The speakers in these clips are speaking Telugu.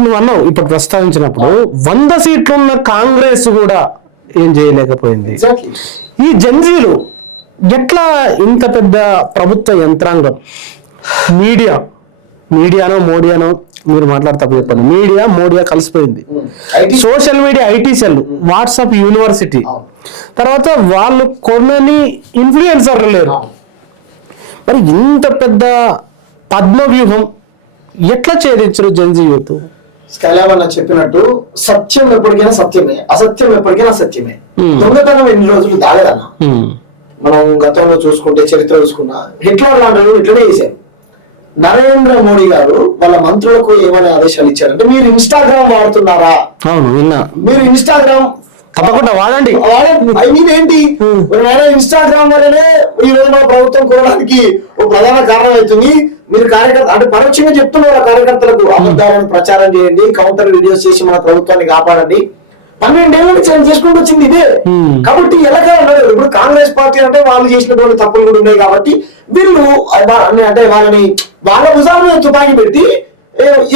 నువ్వు అన్నావు ఇప్పుడు ప్రస్తావించినప్పుడు 100 సీట్లు ఉన్న కాంగ్రెస్ కూడా ఏం చేయలేకపోయింది. ఈ జంజీలు ఎట్లా ఇంత పెద్ద ప్రభుత్వ యంత్రాంగం, మీడియానో మోడియానో మీరు మాట్లాడతా చెప్పండి, మోడియా కలిసిపోయింది. Social media IT cell, WhatsApp university, తర్వాత వాళ్ళు కొన్ని ఇన్ఫ్లుయెన్సర్లు లేరు. మరి ఇంత పెద్ద పద్మవ్యూహం ఎట్లా ఛేదించరు జంజీ యూత్? స్కైలాబ్ చెప్పినట్టు సత్యం ఎప్పటికైనా సత్యమే, అసత్యం ఎప్పటికైనా సత్యమే. దొంగతనం ఎన్ని రోజులు దాగదన్న. మనం గతంలో చూసుకుంటే, చరిత్ర చూసుకున్నా, హిట్లర్ లాంటి ఇట్లనే చేశారు. నరేంద్ర మోడీ గారు వాళ్ళ మంత్రులకు ఏమని ఆదేశాలు ఇచ్చారంటే, మీరు ఇన్స్టాగ్రామ్ వాడుతున్నారా? అవును, విన్నా. మీరు ఇన్స్టాగ్రామ్ తప్పకుండా వాడండి. ఐ మీన్ ఏంటి, ఇన్స్టాగ్రామ్ వల్లనే ఈ రోజు మన ప్రభుత్వం కోరడానికి ఒక ప్రధాన కారణం అవుతుంది. మీరు కార్యకర్త అంటే పరోక్షంగా చెప్తున్నారు కార్యకర్తలకు, అబద్ధాలను ప్రచారం చేయండి, కౌంటర్ వీడియోస్ చేసి మన ప్రభుత్వాన్ని కాపాడండి. 12 ఏళ్ళ నుంచి చేసుకుంటూ వచ్చింది ఇదే. కాబట్టి ఎలాగా ఉండదు. ఇప్పుడు కాంగ్రెస్ పార్టీ అంటే వాళ్ళు చేసినటువంటి తప్పులు కూడా ఉన్నాయి కాబట్టి వీళ్ళు అంటే వాళ్ళ భుజాల మీద తుపాకీ పెట్టి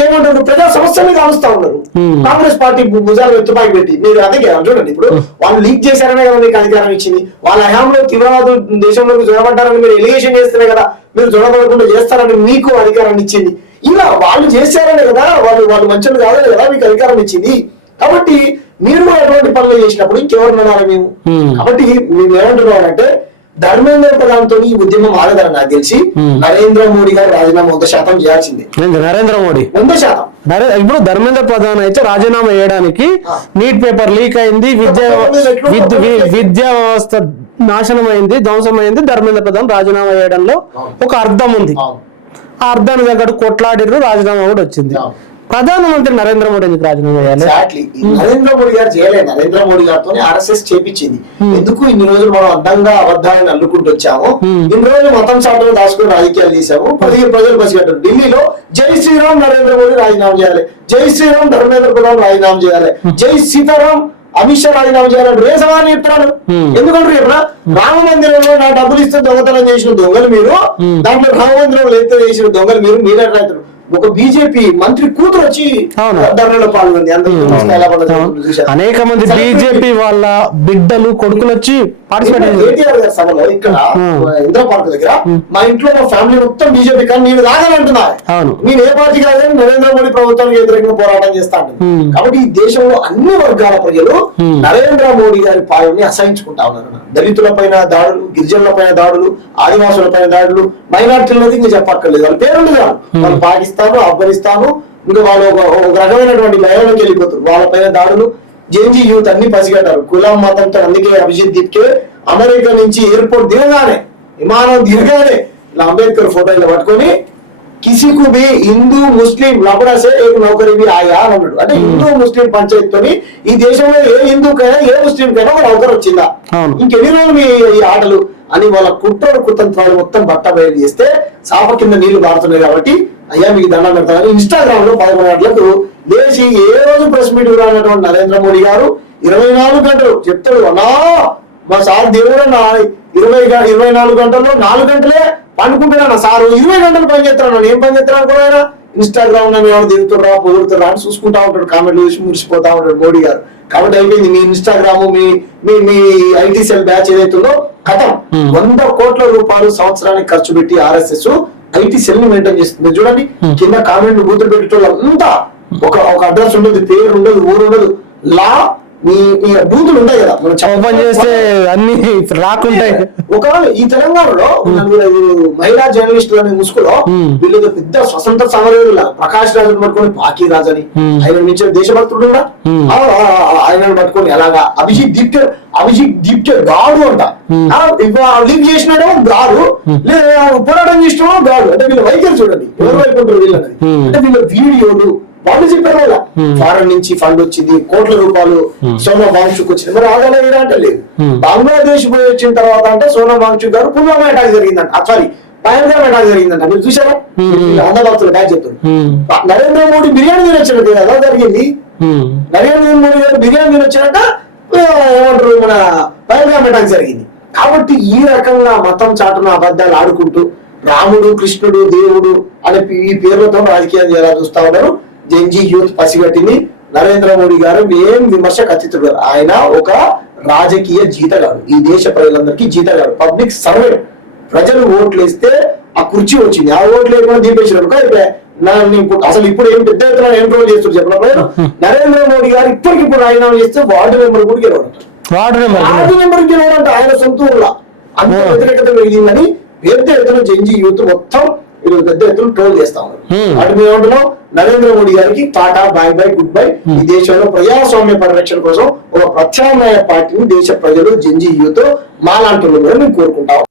ఏమంటారు, ప్రజా సమస్యల్ని కాలుస్తా ఉన్నారు. కాంగ్రెస్ పార్టీ భుజాల మీద తుపాకీ పెట్టి మీరు అదే చూడండి, ఇప్పుడు వాళ్ళు లీక్ చేశారనే కదా మీకు అధికారం ఇచ్చింది. వాళ్ళ హయాంలో తీవ్రవాదులు దేశంలోకి జొరబడ్డారని మీరు ఎలిగేషన్ చేస్తేనే కదా మీరు జొరబడకుండా చేస్తారని మీకు అధికారాన్ని ఇచ్చింది. ఇలా వాళ్ళు చేశారనే కదా, వాళ్ళు మంచులు కాదనే కదా మీకు అధికారం ఇచ్చింది. కాబట్టి మీరు ఎటువంటి పనులు చేసినప్పుడు ఇంకెవరు వినాలి మేము? కాబట్టి మేము ఏమంటున్నామంటే, ధర్మేంద్ర ప్రధాన్ తో ఈ ఉద్యమం ఆగదని నాకు తెలిసి నరేంద్ర మోడీ గారు రాజీనామా 100% చేయాల్సిందే. నరేంద్ర మోడీ 100%. ఇప్పుడు ధర్మేంద్ర ప్రధాన్ అయితే రాజీనామా చేయడానికి, నీట్ పేపర్ లీక్ అయింది, విద్యా వ్యవస్థ నాశనం అయింది, ధ్వంసమైంది, ధర్మేంద్ర ప్రధాన్ రాజీనామా చేయడంలో ఒక అర్థం ఉంది. ఆ అర్థాన్ని తగ్గట్టు కొట్లాడిరు, రాజీనామా కూడా వచ్చింది. ప్రధానమంత్రి నరేంద్ర మోడీ ఎందుకు రాజీనామా చేయాలి? నరేంద్ర మోడీ గారు చేయలేదు. నరేంద్ర మోడీ గారితో ఆర్ఎస్ఎస్ చేపించింది. ఎందుకు ఇన్ని రోజులు మనం అడ్డంగా అబద్ధాలను అల్లుకుంటూ వచ్చాము, ఇన్ని రోజులు మతం చాటును దాచుకుని రాజకీయాలు చేశాము, ప్రజలు పసిగట్టారు. ఢిల్లీలో జై శ్రీరామ్ నరేంద్ర మోడీ రాజీనామా చేయాలి, జై శ్రీరామ్ ధర్మేంద్ర ప్రధాన్ రాజీనామా చేయాలి, జై సీతారాం అమిత్ షా రాజీనామా చేయాలంటే ఏ సమాధానం చెప్తారు? ఎందుకంటే చెప్పిన రామ మందిరంలో నా డబ్బులు ఇస్తే దొంగతనం చేసిన దొంగలు మీరు, దాంట్లో రామ మందిరంలో ఎత్తే చేసిన దొంగలు మీరు, మీరే రైతులు. ఒక బీజేపీ మంత్రి కూతురు వచ్చి ధర్నాలో పాల్గొంది. అనేక మంది బీజేపీ వాళ్ళ బిడ్డలు, కొడుకులు వచ్చి కేటీఆర్ గారి సభలో ఇక్కడ ఇంద్ర పార్క్ దగ్గర, మా ఇంట్లో మా ఫ్యామిలీ మొత్తం బీజేపీ, కానీ నేను రాగానంటున్నా. నేను ఏ పార్టీ కాదని నరేంద్ర మోడీ ప్రభుత్వానికి వ్యతిరేకంగా పోరాటం చేస్తాను. కాబట్టి ఈ దేశంలో అన్ని వర్గాల ప్రజలు నరేంద్ర మోడీ గారి పాలనని అసహించుకుంటా ఉన్నారు. దళితుల పైన దాడులు, గిరిజనుల పైన దాడులు, ఆదివాసుల పైన దాడులు, మైనార్టీలది ఇంకా చెప్పక్కర్లేదు. వాళ్ళ పేరుంది కాదు, వాళ్ళు పాకిస్తాన్, ఆఫ్ఘనిస్తాను, ఇంకా వాళ్ళు ఒక రకమైనటువంటి భయంలోకి వెళ్ళిపోతారు. వాళ్ళ పైన దాడులు జేఎన్జీ యూత్ అన్ని పసిగట్టారు. కులం మతంతో. అందుకే అభిజిత్ దీప్కే అమెరికా నుంచి ఎయిర్పోర్ట్ దిగగానే, విమానం దిగగానే అంబేద్కర్ ఫోటో ఇలా పట్టుకొని కిసికు బి హిందూ ముస్లిం లబడసే నౌకరీ బి ఆయా అన్నాడు. అంటే హిందూ ముస్లిం పంచాయతీతోని ఈ దేశంలో ఏ హిందూకైనా ఏ ముస్లింకైనా ఒక నౌకరు వచ్చిందా? ఇంకెన్ని రోజులు మీ ఈ ఆటలు అని వాళ్ళ కుట్రలు మొత్తం బట్ట బయలు చేస్తే చాప కింద నీళ్లు మారుతున్నాయి. కాబట్టి అయ్యా మీకు దండం పెడతామని ఇన్స్టాగ్రామ్ లో 11 గంటలకు లేచి ఏ రోజు ప్రెస్ మీట్ రానటువంటి నరేంద్ర మోడీ గారు 24 గంటలు చెప్తాడు. అన్నా మా సార్ దేవుడు 24 గంటల్లో 4 గంటలే పండుకుంటున్నా సారు, 20 గంటలు పని చేస్తున్నాను. ఏం పని చేస్తున్నాను కూడా ఆయన ఇన్స్టాగ్రామ్ లో ఎవరు దిగుతుర్రా పొగుడుతుర్రా అని చూసుకుంటా ఉంటాడు, కామెంట్లు చూసి మురిసిపోతా ఉంటాడు మోడీ గారు. కాబట్టి అయిపోయింది మీ ఇన్స్టాగ్రామ్, మీ ఐటీ సెల్ బ్యాచ్ ఏదైతుందో కథం. 100 కోట్ల రూపాయలు సంవత్సరానికి ఖర్చు పెట్టి ఆర్ఎస్ఎస్ ఐటీ సెల్ ని మెయింటైన్ చేస్తుంది. చూడండి కింద కామెంట్లు బూతులు పెట్టేటోళ్ళు అంతా ఒక అడ్రస్ ఉండదు, పేరు ఉండదు, ఊరు ఉండదు, లా మీ బూతులు ఉంటాయి కదా, మనం ఓపెన్ చేస్తే అన్ని రాకుంటాయి. ఒక ఈ తెలంగాణలో 4-5 మహిళా జర్నలిస్టులు ముసుగులో వీళ్ళు పెద్ద స్వతంత్ర సమరయోధుల ప్రకాష్ రాజును పట్టుకొని పాకీ రాజు అని ఆయన నుంచి దేశభక్తుడు ఆయనను పట్టుకొని ఎలాగా అభిజిత్ దీప్కే గాడు అంట లీక్ చేసినాడో గాడు, లేదా పోరాటం చేసినాడో గాడు. అంటే వీళ్ళ వైఖరి చూడండి ఎవరు వైపు ఉంటారు వీళ్ళని. అంటే వీళ్ళ వీడియోలు వాళ్ళు చెప్పారు కదా, ఫారెన్ నుంచి ఫండ్ వచ్చింది, కోట్ల రూపాయలు సోనం వాంగ్చుక్ వచ్చింది. మరి ఆదాయ అంటే లేదు. బంగ్లాదేశ్ పోయి వచ్చిన తర్వాత అంటే సోనం వాంగ్చుక్ గారు పుల్వామా అటాక్ జరిగిందంట, సారీ పహల్గామ్ అటాక్ జరిగిందంట. మీరు చూసారా? అందభక్తులు బ్యాచ్ చెప్తారు. నరేంద్ర మోడీ బిర్యానీ తినొచ్చినట్టు ఎలా జరిగింది? నరేంద్ర మోడీ గారు బిర్యానీ తినొచ్చినట్ట ఏమంటారు మన పహల్గామ్ అటాక్ జరిగింది. కాబట్టి ఈ రకంగా మతం చాటున అబద్ధాలు ఆడుకుంటూ రాముడు, కృష్ణుడు, దేవుడు అనే ఈ పేర్లతో రాజకీయాలు చేయాలని చూస్తా ఉన్నారు. జెన్జీ యూత్ పసిగట్టింది. నరేంద్ర మోడీ గారు ఏం విమర్శకు అతీతుడు, ఆయన ఒక రాజకీయ జీతగాడు, ఈ దేశ ప్రజలందరికీ జీతగాడు, పబ్లిక్ సర్వెంట్. ప్రజలు ఓట్లు వేస్తే ఆ కుర్చీ వచ్చింది, ఆ ఓట్లు లేకుండా దీపేసినారు అయిపోయా. అసలు ఇప్పుడు ఏం పెద్ద ఎత్తున ఎంట్రోల్ చేస్తారు చెప్పిన నరేంద్ర మోడీ గారు ఇప్పటికిప్పుడు రాజీనామా చేస్తే వార్డు మెంబర్ కూడా గెలవడంట, వార్డు మెంబర్ గెలవడంట ఆయన సొంత ఊర్లో. అంత వ్యతిరేకత పెరిగిందని పెద్ద ఎత్తున జెన్జీ యూత్ మొత్తం ఈరోజు పెద్ద ఎత్తున ట్రోల్ చేస్తా ఉన్నారు. అటు మేము ఏమంటున్నాం, నరేంద్ర మోడీ గారికి tata bye by good bye. ఈ దేశంలో ప్రజాస్వామ్య పరిరక్షణ కోసం ఒక ప్రత్యామ్నాయ పార్టీని దేశ ప్రజలు జెన్జీ యూత్ మాలాంటి మేము కోరుకుంటాం.